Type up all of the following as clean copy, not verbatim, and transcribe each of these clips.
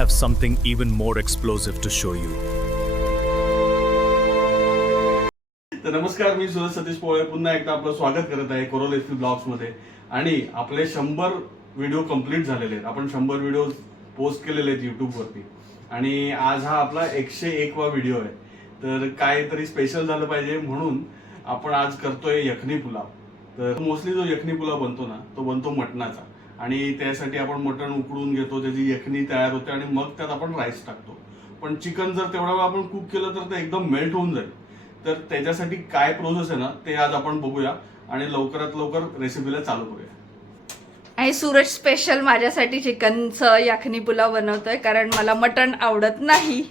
have something even more explosive to show you. तर नमस्कार, मी सुरेश सतीश पोळे पुन्हा एकदा आपलं स्वागत करत आहे कोरोल एफपी ब्लॉग्स मध्ये. आणि आपले 100 व्हिडिओ कंप्लीट झालेले आहेत. आपण 100 व्हिडिओ पोस्ट केलेले आहेत युट्यूब वरती आणि आज हा आपला 101 वा व्हिडिओ आहे. तर काहीतरी स्पेशल झालं पाहिजे म्हणून आपण आज करतोय यखनी पुलाव. तर मोस्टली जो यखनी पुलाव बनतो ना तो बनतो मटणाचा आणि त्यासाठी आपण मटण उकडून घेतो, त्याची यखनी तयार होते आणि मग त्यात आपण राईस टाकतो. पण चिकन जर तेवढा वेळ आपण कुक केलं तर ते एकदम मेल्ट होऊन जाईल. तर त्याच्यासाठी काय प्रोसेस आहे ना ते आज आपण बघूया आणि लवकरात लवकर रेसिपीला चालू करूया. आणि सूरज स्पेशल माझ्यासाठी चिकनचं यखनी पुलाव बनवतोय कारण मला मटण आवडत नाही.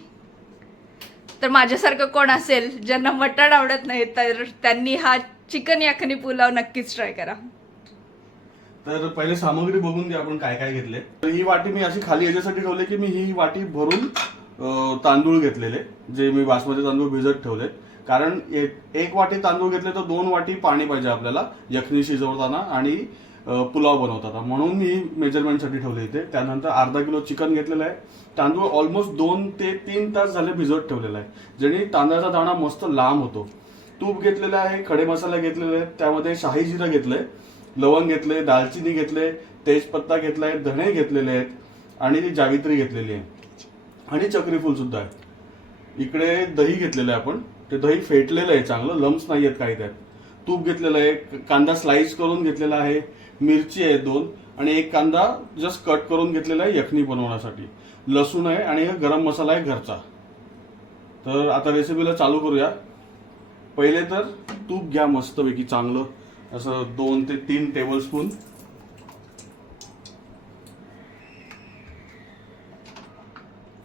तर माझ्यासारखं कोण असेल ज्यांना मटण आवडत नाही तर त्यांनी हा चिकन यखनी पुलाव नक्कीच ट्राय करा. तर पहिले सामग्री बघून घ्या आपण काय काय घेतले. तर ही वाटी मी अशी खाली याच्यासाठी ठेवली की मी ही वाटी भरून तांदूळ घेतलेले, जे मी बासमती तांदूळ भिजत ठेवले. कारण एक वाटी तांदूळ घेतले तर 2 वाटी पाणी पाहिजे आपल्याला यखनी शिजवताना आणि पुलाव बनवताना, म्हणून ही मेजरमेंटसाठी ठेवली इथे. त्यानंतर अर्धा किलो चिकन घेतलेलं आहे. तांदूळ ऑलमोस्ट 2 ते 3 तास झाले भिजत ठेवलेला आहे, जेणे तांदळाचा दाणा मस्त लांब होतो. तूप घेतलेलं आहे, खडे मसाले घेतलेले आहेत, त्यामध्ये शाही जिरं घेतलंय, लवंग घेतले, दालचिनी घेतले, तेजपत्ता घेतलाय, धणे घेतलेले आहेत आणि जावित्री घेतलेली आहे आणि चक्रीफूल सुद्धा आहे. इकडे दही घेतलेलं आहे आपण, ते दही फेटलेलं आहे चांगलं, लम्स नाही आहेत काही त्यात. तूप घेतलेलं आहे, कांदा स्लाइस करून घेतलेला आहे, मिरची आहे 2 आणि एक कांदा जस्ट कट करून घेतलेला आहे यखनी बनवण्यासाठी, लसूण आहे आणि गरम मसाला आहे घरचा. तर आता रेसिपीला चालू करूया. पहिले तर तूप घ्या मस्तपैकी चांगलं असं 2 ते 3 टेबलस्पून.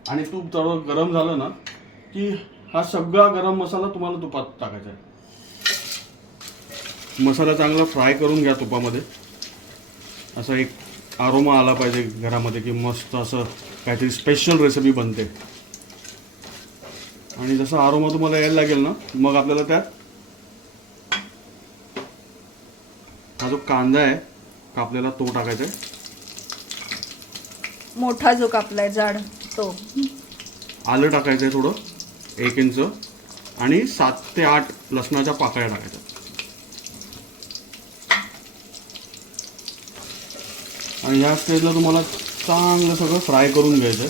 आणि तूप थोडं गरम झालं ना की हा सगळा गरम मसाला तुम्हाला तुपात टाकायचा आहे. मसाला चांगला फ्राय करून घ्या तुपामध्ये. असा एक आरोमा आला पाहिजे घरामध्ये की मस्त असं काहीतरी स्पेशल रेसिपी बनते. आणि जसा आरोमा तुम्हाला यायला लागेल ना मग आपल्याला त्यात हा जो कांदा आहे कापलेला तो टाकायचा आहे, मोठा जो कापलाय जाड तो. आलं टाकायचं आहे थोडं 1 इंच आणि 7 ते 8 लसणाच्या पाकळ्या टाकायच्या. आणि ह्या स्टेजला तुम्हाला चांगलं सगळं फ्राय करून घ्यायचं.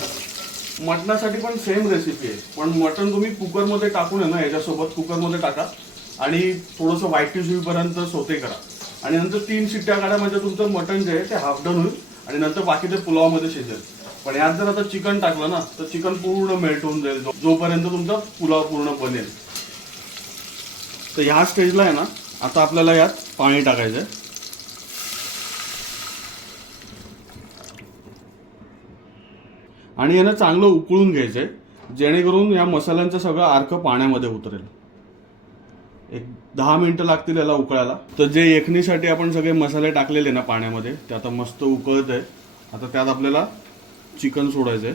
मटणासाठी पण सेम रेसिपी आहे, पण मटण तुम्ही कुकरमध्ये टाकून आहे ना याच्यासोबत कुकरमध्ये टाका आणि थोडंसं व्हाईटिश होईपर्यंत सोते करा आणि नंतर 3 शिट्ट्या काढा, म्हणजे तुमचं मटण जे आहे ते हाफ डन होईल आणि नंतर बाकी ते पुलावामध्ये शिजेल. पण यात जर आता चिकन टाकलं ना तर चिकन पूर्ण मेल्ट होऊन जाईल जोपर्यंत तुमचा पुलाव पूर्ण बनेल. तर ह्या स्टेजला आहे ना आता आपल्याला यात पाणी टाकायचं आहे. आणि यानं चांगलं उकळून घ्यायचंय जेणेकरून या मसाल्यांचा सगळा अर्क पाण्यामध्ये उतरेल. एक 10 मिनिटं लागतील याला उकळायला. तर जे यखनीसाठी आपण सगळे मसाले टाकलेले ना पाण्यामध्ये ते आता मस्त उकळत आहे. आता त्यात आपल्याला चिकन सोडायचं आहे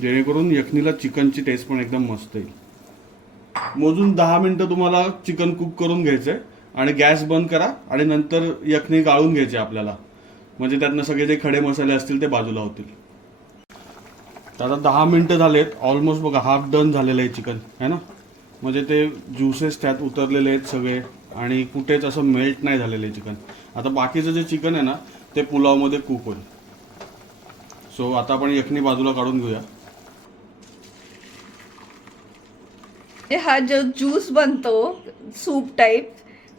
जेणेकरून यखनीला चिकनची टेस्ट पण एकदम मस्त येईल. मोजून 10 मिनिटं तुम्हाला चिकन कुक करून घ्यायचंय आणि गॅस बंद करा आणि नंतर यखनी गाळून घ्यायची आपल्याला, म्हणजे त्यातनं सगळे जे खडे मसाले असतील ते बाजूला होतील. तर आता 10 मिनिटं झालेत ऑलमोस्ट. बघा हाफ डन झालेलं आहे चिकन है ना, म्हणजे ते ज्युसेस त्यात उतरलेले आहेत सगळे आणि कुठेच असं मेल्ट नाही झालेलं आहे चिकन. आता बाकीचं जे चिकन आहे ना ते पुलावमध्ये कुक होईल. सो आता आपण यखनी बाजूला काढून घेऊया. हा जो ज्यूस बनतो सूप टाईप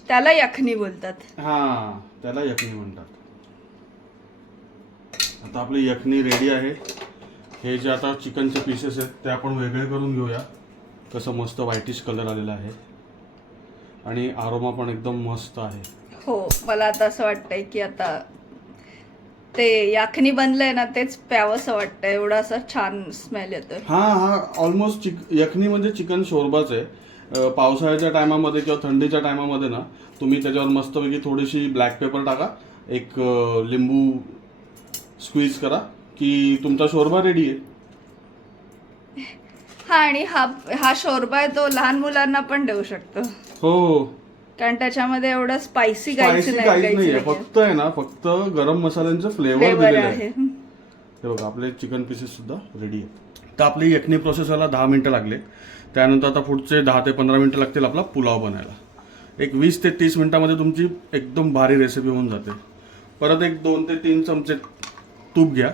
त्याला यखनी बोलतात. हा, त्याला यखनी म्हणतात. आता आपली यखनी रेडी आहे. हे जे आता चिकनचे पीसेस आहेत ते आपण वेगळे करून घेऊया. कसं मस्त व्हाईटिश कलर आलेला आहे आणि आरोमा पण एकदम मस्त आहे. हो, मला आता असं वाटतंय की आता ते यखनी बनलंय ना तेच प्यावंसं वाटतंय, एवढा असं छान स्मेल येतोय. हा ऑलमोस्ट यखनी म्हणजे चिकन शोरबाच आहे. पावसाळ्याच्या टायमामध्ये किंवा थंडीच्या टायमामध्ये ना तुम्ही त्याच्यावर मस्तपैकी थोडीशी ब्लॅक पेपर टाका, एक लिंबू स्क्वीज करा की तुमचा शोरबा रेडी आहे. हा, आणि हा शोरबा आहे तो लहान मुलांना पण देऊ शकतो. हो, कारण त्याच्यामध्ये एवढं स्पायसी काहीच नाहीये, फक्त आहे ना फक्त गरम मसाल्यांचं फ्लेवर दिलेलं आहे. हे बघा आपले चिकन पीसेस सुद्धा रेडी आहेत. तर आपली यखनी प्रोसेसला 10 मिनटं लागले. त्यानंतर आता पुढचे 10 ते 15 मिनटं लागतील आपला पुलाव बनायला. एक 20 ते 30 मिनटामध्ये तुमची एकदम भारी रेसिपी होऊन जाते. परत एक 2 ते 3 चमचे तूप घ्या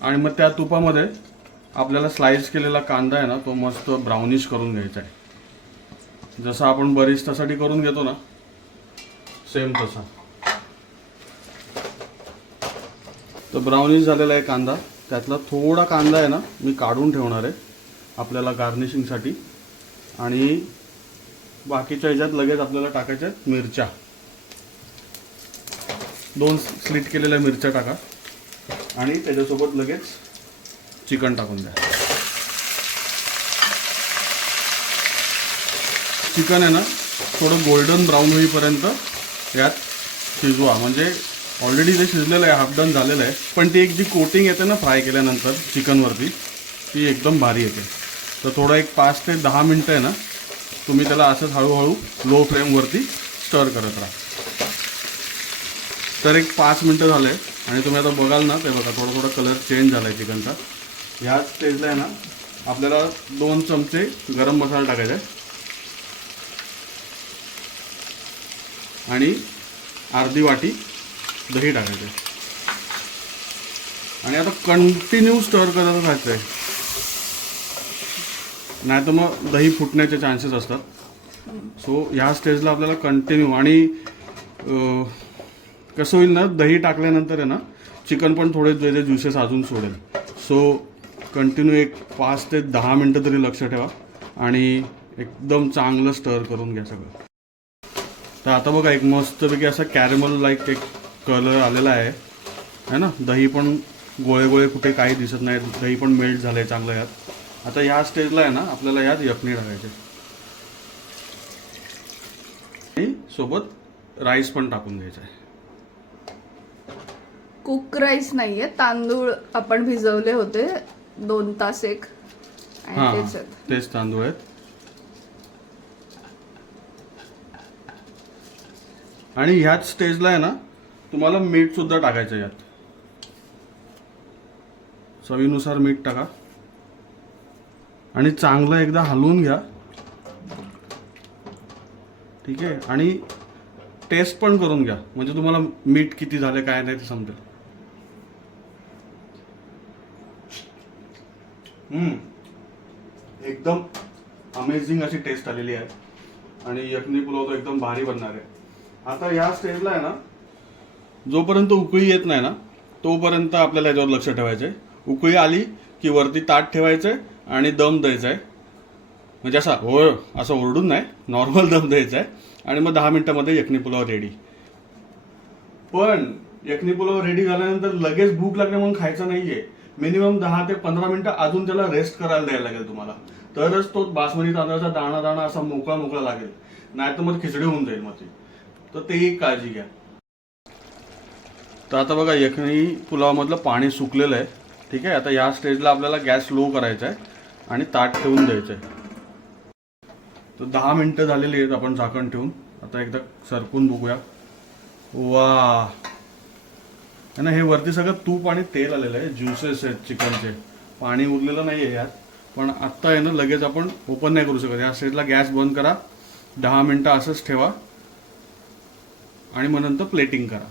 आणि मग त्या तुपामध्ये आपल्याला स्लाइस केलेला कांदा आहे ना तो मस्त ब्राउनिश करून घ्यायचा आहे. जसं आपण बरिस्तासाठी करून घेतो ना सेम तसा. तर ब्राउनिश झालेला आहे कांदा. त्यातला थोडा कांदा आहे ना मी काढून ठेवणार आहे आपल्याला गार्निशिंगसाठी. आणि बाकीच्या ह्याच्यात लगेच आपल्याला टाकायच्या आहेत मिरच्या. 2 स्लिट केलेल्या मिरच्या टाका आणि त्याच्यासोबत लगेच चिकन टाकून द्या. चिकन आहे ना थोडं गोल्डन ब्राऊन होईपर्यंत यात शिजवा. म्हणजे ऑलरेडी जे शिजलेलं आहे हाफ डन झालेलं आहे, पण ती एक जी कोटिंग येते ना फ्राय केल्यानंतर चिकनवरती ती एकदम भारी येते. तर थोडं एक 5 ते 10 मिनटं आहे ना तुम्ही त्याला असंच हळूहळू लो फ्लेमवरती स्टर करत राहा. तर एक 5 मिनटं झाले आणि तुम्ही आता बघाल ना ते बघा थोडा थोडा कलर चेंज झाला आहे चिकनचा. ह्याच स्टेजला आहे ना आपल्याला 2 चमचे गरम मसाला टाकायचा आहे आणि अर्धी वाटी दही टाकायचं आहे. आणि आता कंटिन्यू स्टर करत राहायचं आहे, नाही तर मग दही फुटण्याचे चान्सेस असतात. सो ह्या स्टेजला आपल्याला कंटिन्यू आणि कसं होईल ना दही टाकल्यानंतर आहे ना चिकन पण थोडे जे ज्युसेस अजून सोडेल. सो कंटिन्यू एक 5 ते 10 मिनटं तरी लक्ष ठेवा आणि एकदम चांगलं स्टर करून घ्या सगळं. तर आता बघा एक मस्तपैकी असा कॅरेमल लाईक एक कलर आलेला आहे ना. दही पण गोळे गोळे कुठे काही दिसत नाही, दही पण मेल्ट झालं आहे चांगलं यात. आता ह्या स्टेजला आहे ना आपल्याला यात यखनी टाकायचे आणि सोबत राईस पण टाकून घ्यायचा आहे. कुक राईस नाहीये, तांदूळ आपण भिजवले होते 2 तास एक हां आणि तेच आहेत. तेच तांदूळ आहेत. आणि ह्याच स्टेजला आहे ना तुम्हाला मीठ सुद्धा टाकायचं यात. चवीनुसार मीठ टाका आणि चांगलं एकदा हलवून घ्या. ठीक आहे. आणि टेस्ट पण करून घ्या म्हणजे तुम्हाला मीठ किती झाले काय नाही ते समजेल. एकदम अमेझिंग अशी टेस्ट आलेली आहे आणि यखनी पुलाव तो एकदम भारी बनणार आहे. आता या स्टेजला आहे ना जोपर्यंत उकळी येत नाही ना तोपर्यंत आपल्याला याच्यावर लक्ष ठेवायचं आहे. उकळी आली की वरती ताट ठेवायचं आहे आणि दम द्यायचा आहे. म्हणजे असा हो असं ओरडून नाही, नॉर्मल दम द्यायचा आहे. आणि मग 10 मिनिटामध्ये यखनी पुलाव रेडी. पण यखनी पुलाव रेडी झाल्यानंतर लगेच भूक लागल्यामुळे खायचा नाहीये. मिनिमम 10 ते 15 मिनिटं अजून त्याला रेस्ट करायला द्यायला लागेल तुम्हाला. तरच तो बासमती तांदळाचा दाणा दाणा असा मोकळा मोकळा लागेल, नाही तर मग खिचडी होऊन जाईल मग ती. तर ते एक काळजी घ्या. तर आता बघा यखनी पुलावामधलं पाणी सुकलेलं आहे. ठीक आहे. आता या स्टेजला आपल्याला गॅस लो करायचा आहे आणि ताट ठेवून द्यायचं आहे. तर 10 मिनिटं झालेली आहेत आपण झाकण ठेवून. आता एकदा सरकून बघूया. वा ना हे वरती सगळं तूप आणि तेल आलेलं आहे, ज्युसेस आहेत चिकनचे, पाणी उरलेलं नाही आहे यात. पण आत्ता आहे ना लगेच आपण ओपन नाही करू शकत. या स्टेजला गॅस बंद करा, 10 मिनिटं असंच ठेवा आणि मग नंतर प्लेटिंग करा.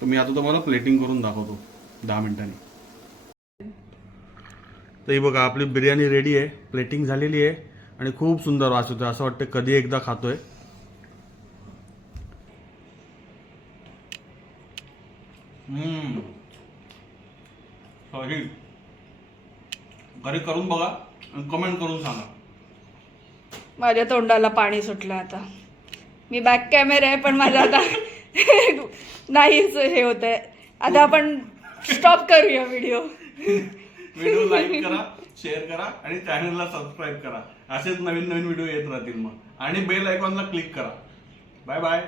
तर मी आता तुम्हाला प्लेटिंग करून दाखवतो 10 मिनिटांनी. तर ही बघा आपली बिर्याणी रेडी आहे, प्लेटिंग झालेली आहे आणि खूप सुंदर वास होतो. असं वाटतं कधी एकदा खातोय. सॉरी, घरी करून बघा आणि कमेंट करून सांगा. माझ्या तोंडाला पाणी सुटलं आता. मी बॅक कॅमेरा आहे पण माझा आता नाहीच हे होत आहे. आता आपण स्टॉप करूया व्हिडिओ. व्हिडिओ लाईक करा, शेअर करा आणि चॅनलला सबस्क्राईब करा. असेच नवीन नवीन व्हिडिओ येत राहतील मग. आणि बेल आयकॉनला क्लिक करा. Bye bye.